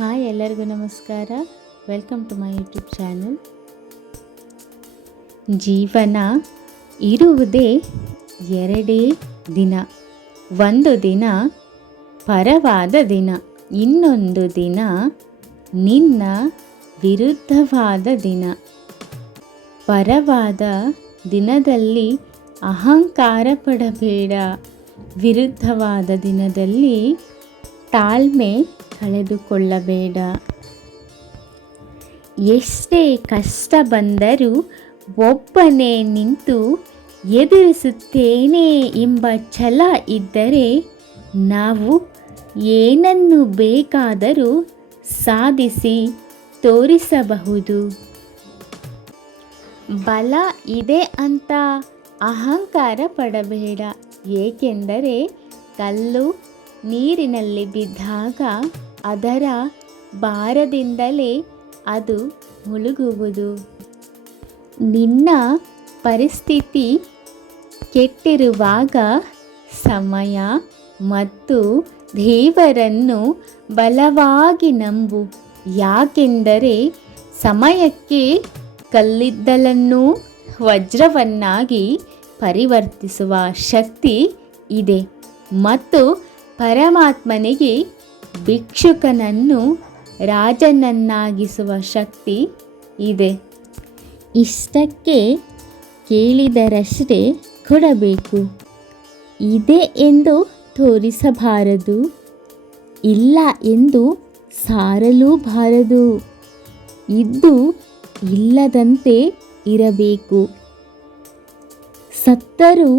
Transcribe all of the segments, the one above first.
Hi, ಎಲ್ಲರಿಗೂ ನಮಸ್ಕಾರ. Welcome to my YouTube channel. ಜೀವನ ಇರುವುದೇ ಎರಡೇ ದಿನ. ಒಂದು ದಿನ ಪರವಾದ ದಿನ, ಇನ್ನೊಂದು ದಿನ ನಿನ್ನ ವಿರುದ್ಧವಾದ ದಿನ. ಪರವಾದ ದಿನದಲ್ಲಿ ಅಹಂಕಾರ ಪಡಬೇಡ. ವಿರುದ್ಧವಾದ ದಿನದಲ್ಲಿ ತಾಳ್ಮೆ ಕಳೆದುಕೊಳ್ಳಬೇಡ. ಎಷ್ಟೇ ಕಷ್ಟ ಬಂದರೂ ಒಬ್ಬನೇ ನಿಂತು ಎದುರಿಸುತ್ತೇನೆ ಎಂಬ ಛಲ ಇದ್ದರೆ ನಾವು ಏನನ್ನು ಬೇಕಾದರೂ ಸಾಧಿಸಿ ತೋರಿಸಬಹುದು. ಬಲ ಇದೆ ಅಂತ ಅಹಂಕಾರ ಪಡಬೇಡ. ಏಕೆಂದರೆ ಕಲ್ಲು ನೀರಿನಲ್ಲಿ ಬಿದ್ದಾಗ ಅದರ ಭಾರದಿಂದಲೇ ಅದು ಮುಳುಗುವುದು. ನಿನ್ನ ಪರಿಸ್ಥಿತಿ ಕೆಟ್ಟಿರುವಾಗ ಸಮಯ ಮತ್ತು ದೇವರನ್ನು ಬಲವಾಗಿ ನಂಬು. ಯಾಕೆಂದರೆ ಸಮಯಕ್ಕೆ ಕಲ್ಲಿದ್ದಲನ್ನು ವಜ್ರವನ್ನಾಗಿ ಪರಿವರ್ತಿಸುವ ಶಕ್ತಿ ಇದೆ ಮತ್ತು ಪರಮಾತ್ಮನಿಗೆ ಭಿಕ್ಷುಕನನ್ನು ರಾಜನನ್ನಾಗಿಸುವ ಶಕ್ತಿ ಇದೆ. ಇಷ್ಟಕ್ಕೆ ಕೇಳಿದರಷ್ಟೇ ಕೊಡಬೇಕು. ಇದೆ ಎಂದು ತೋರಿಸಬಾರದು, ಇಲ್ಲ ಎಂದು ಸಾರಲೂಬಾರದು. ಇದ್ದು ಇಲ್ಲದಂತೆ ಇರಬೇಕು. ಸತ್ತರೂ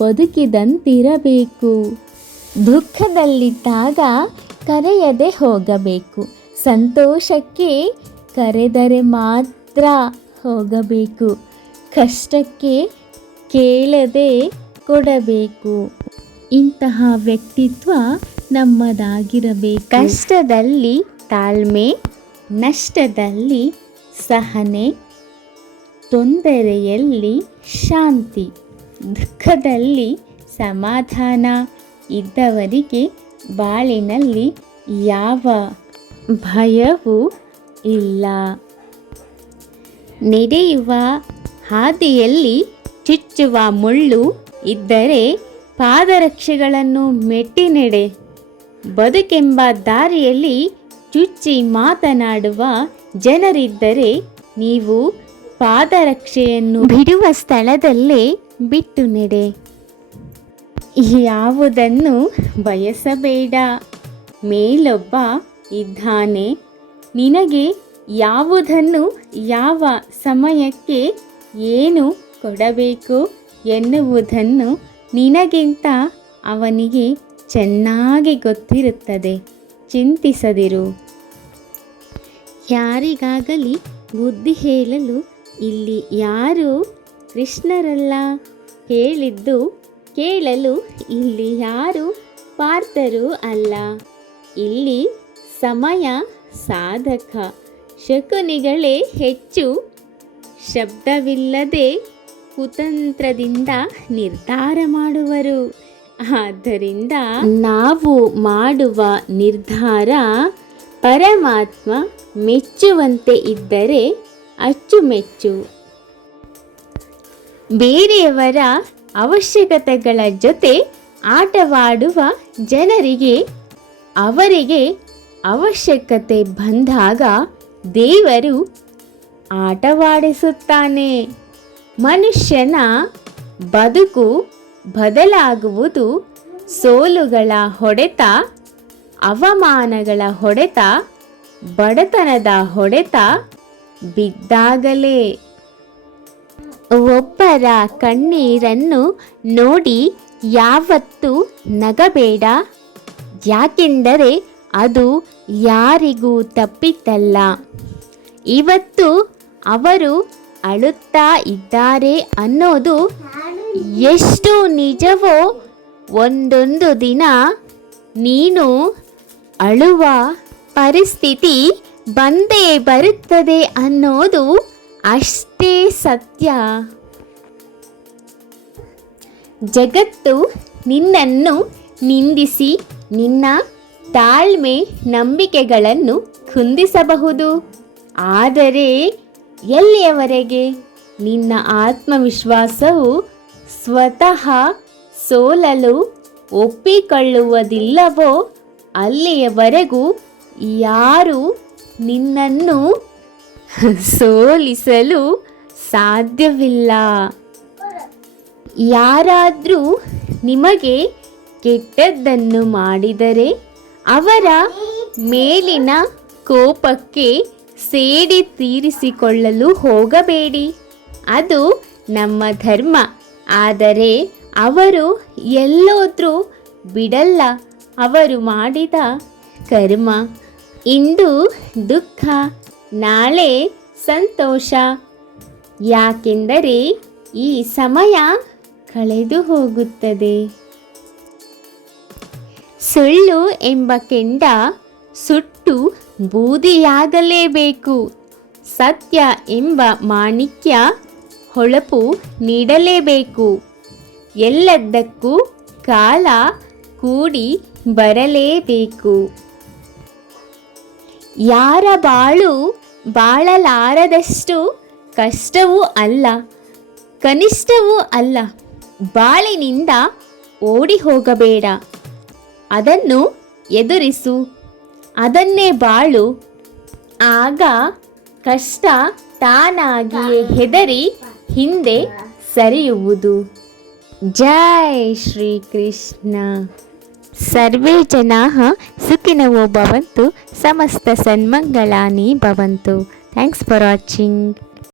ಬದುಕಿದಂತಿರಬೇಕು. ದುಃಖದಲ್ಲಿದ್ದಾಗ ಕರೆಯದೆ ಹೋಗಬೇಕು. ಸಂತೋಷಕ್ಕೆ ಕರೆದರೆ ಮಾತ್ರ ಹೋಗಬೇಕು. ಕಷ್ಟಕ್ಕೆ ಕೇಳದೆ ಕೊಡಬೇಕು. ಇಂತಹ ವ್ಯಕ್ತಿತ್ವ ನಮ್ಮದಾಗಿರಬೇಕು. ಕಷ್ಟದಲ್ಲಿ ತಾಳ್ಮೆ, ನಷ್ಟದಲ್ಲಿ ಸಹನೆ, ತೊಂದರೆಯಲ್ಲಿ ಶಾಂತಿ, ದುಃಖದಲ್ಲಿ ಸಮಾಧಾನ ಇದ್ದವರಿಗೆ ಬಾಳಿನಲ್ಲಿ ಯಾವ ಭಯವೂ ಇಲ್ಲ. ನಡೆಯುವ ಹಾದಿಯಲ್ಲಿ ಚುಚ್ಚುವ ಮುಳ್ಳು ಇದ್ದರೆ ಪಾದರಕ್ಷೆಗಳನ್ನು ಮೆಟ್ಟಿ ನಡೆ. ಬದುಕೆಂಬ ದಾರಿಯಲ್ಲಿ ಚುಚ್ಚಿ ಮಾತನಾಡುವ ಜನರಿದ್ದರೆ ನೀವು ಪಾದರಕ್ಷೆಯನ್ನು ಬಿಡುವ ಸ್ಥಳದಲ್ಲೇ ಬಿಟ್ಟು ನಡೆ. ಯಾವುದನ್ನು ಬಯಸಬೇಡ. ಮೇಲೊಬ್ಬ ಇದ್ದಾನೆ. ನಿನಗೆ ಯಾವುದನ್ನು ಯಾವ ಸಮಯಕ್ಕೆ ಏನು ಕೊಡಬೇಕು ಎನ್ನುವುದನ್ನು ನಿನಗಿಂತ ಅವನಿಗೆ ಚೆನ್ನಾಗಿ ಗೊತ್ತಿರುತ್ತದೆ. ಚಿಂತಿಸದಿರು. ಯಾರಿಗಾಗಲಿ ಬುದ್ಧಿ ಹೇಳಲು ಇಲ್ಲಿ ಯಾರು ಕೃಷ್ಣರಲ್ಲ. ಹೇಳಿದ್ದು ಕೇಳಲು ಇಲ್ಲಿ ಯಾರು ಪಾರ್ಥರೂ ಅಲ್ಲ. ಇಲ್ಲಿ ಸಮಯ ಸಾಧಕ. ಶಕುನಿಗಳೇ ಹೆಚ್ಚು. ಶಬ್ದವಿಲ್ಲದೆ ಕುತಂತ್ರದಿಂದ ನಿರ್ಧಾರ ಮಾಡುವರು. ಆದ್ದರಿಂದ ನಾವು ಮಾಡುವ ನಿರ್ಧಾರ ಪರಮಾತ್ಮ ಮೆಚ್ಚುವಂತೆ ಇದ್ದರೆ ಅಚ್ಚುಮೆಚ್ಚು. ಬೇರೆಯವರ ಅವಶ್ಯಕತೆಗಳ ಜೊತೆ ಆಟವಾಡುವ ಜನರಿಗೆ ಅವರಿಗೆ ಅವಶ್ಯಕತೆ ಬಂದಾಗ ದೇವರು ಆಟವಾಡಿಸುತ್ತಾನೆ. ಮನುಷ್ಯನ ಬದುಕು ಬದಲಾಗುವುದು ಸೋಲುಗಳ ಹೊಡೆತ, ಅವಮಾನಗಳ ಹೊಡೆತ, ಬಡತನದ ಹೊಡೆತ ಬಿದ್ದಾಗಲೇ. ಒಬ್ಬರ ಕಣ್ಣೀರನ್ನು ನೋಡಿ ಯಾವತ್ತೂ ನಗಬೇಡ. ಯಾಕೆಂದರೆ ಅದು ಯಾರಿಗೂ ತಪ್ಪಿದ್ದಲ್ಲ. ಇವತ್ತು ಅವರು ಅಳುತ್ತಾ ಇದ್ದಾರೆ ಅನ್ನೋದು ಎಷ್ಟು ನಿಜವೋ ಒಂದೊಂದು ದಿನ ನೀನು ಅಳುವ ಪರಿಸ್ಥಿತಿ ಬಂದೇ ಬರುತ್ತದೆ ಅನ್ನೋದು ಅಷ್ಟೇ ಸತ್ಯ. ಜಗತ್ತು ನಿನ್ನನ್ನು ನಿಂದಿಸಿ ನಿನ್ನ ತಾಳ್ಮೆ ನಂಬಿಕೆಗಳನ್ನು ಕುಂದಿಸಬಹುದು. ಆದರೆ ಎಲ್ಲಿಯವರೆಗೆ ನಿನ್ನ ಆತ್ಮವಿಶ್ವಾಸವು ಸ್ವತಃ ಸೋಲಲು ಒಪ್ಪಿಕೊಳ್ಳುವುದಿಲ್ಲವೋ ಅಲ್ಲಿಯವರೆಗೂ ಯಾರು ನಿನ್ನನ್ನು ಸೋಲಿಸಲು ಸಾಧ್ಯವಿಲ್ಲ. ಯಾರಾದರೂ ನಿಮಗೆ ಕೆಟ್ಟದ್ದನ್ನು ಮಾಡಿದರೆ ಅವರ ಮೇಲಿನ ಕೋಪಕ್ಕೆ ಸೇಡಿ ತೀರಿಸಿಕೊಳ್ಳಲು ಹೋಗಬೇಡಿ. ಅದು ನಮ್ಮ ಧರ್ಮ. ಆದರೆ ಅವರು ಎಲ್ಲೋದ್ರೂ ಬಿಡಲ್ಲ. ಅವರು ಮಾಡಿದ ಕರ್ಮ. ಇಂದು ದುಃಖ, ನಾಳೆ ಸಂತೋಷ. ಯಾಕೆಂದರೆ ಈ ಸಮಯ ಕಳೆದು ಹೋಗುತ್ತದೆ. ಸುಳ್ಳು ಎಂಬ ಕೆಂಡ ಸುಟ್ಟು ಬೂದಿಯಾಗಲೇಬೇಕು. ಸತ್ಯ ಎಂಬ ಮಾಣಿಕ್ಯ ಹೊಳಪು ನೀಡಲೇಬೇಕು. ಎಲ್ಲದಕ್ಕೂ ಕಾಲ ಕೂಡಿ ಬರಲೇಬೇಕು. ಯಾರ ಬಾಳು ಬಾಳಲಾರದಷ್ಟು ಕಷ್ಟವೂ ಅಲ್ಲ, ಕನಿಷ್ಠವೂ ಅಲ್ಲ. ಬಾಳಿನಿಂದ ಓಡಿ ಹೋಗಬೇಡ, ಅದನ್ನು ಎದುರಿಸು, ಅದನ್ನೇ ಬಾಳು. ಆಗ ಕಷ್ಟ ತಾನಾಗಿಯೇ ಹೆದರಿ ಹಿಂದೆ ಸರಿಯುವುದು. ಜೈ ಶ್ರೀಕೃಷ್ಣ. ಸರ್ವೇ ಜನಾಃ ಸುಖಿನೋ ಭವಂತು, ಸಮಸ್ತ ಸನ್ಮಂಗಳಾನಿ ಭವಂತು. Thanks for watching.